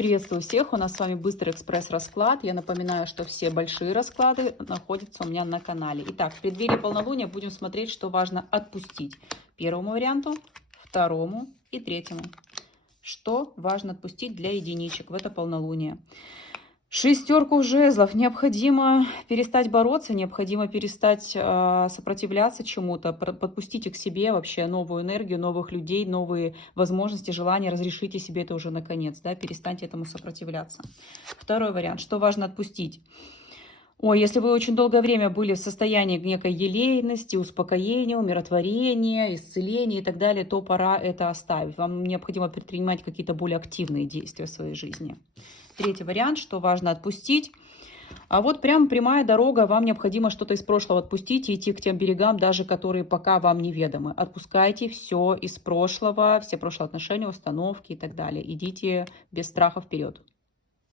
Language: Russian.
Приветствую всех, у нас с вами быстрый экспресс-расклад. Я напоминаю, что все большие расклады находятся у меня на канале. Итак, в преддверии полнолуния будем смотреть, что важно отпустить. Первому варианту, второму и третьему. Что важно отпустить для единичек в это полнолуние. Шестерку жезлов. Необходимо перестать бороться, необходимо перестать сопротивляться чему-то, подпустите к себе вообще новую энергию, новых людей, новые возможности, желания, разрешите себе это уже наконец, да, перестаньте этому сопротивляться. Второй вариант. Что важно отпустить? Ой, если вы очень долгое время были в состоянии некой елейности, успокоения, умиротворения, исцеления и так далее, то пора это оставить. Вам необходимо предпринимать какие-то более активные действия в своей жизни. Третий вариант, что важно отпустить. А вот прям прямая дорога, вам необходимо что-то из прошлого отпустить и идти к тем берегам, даже которые пока вам неведомы. Отпускайте все из прошлого, все прошлые отношения, установки и так далее. Идите без страха вперед.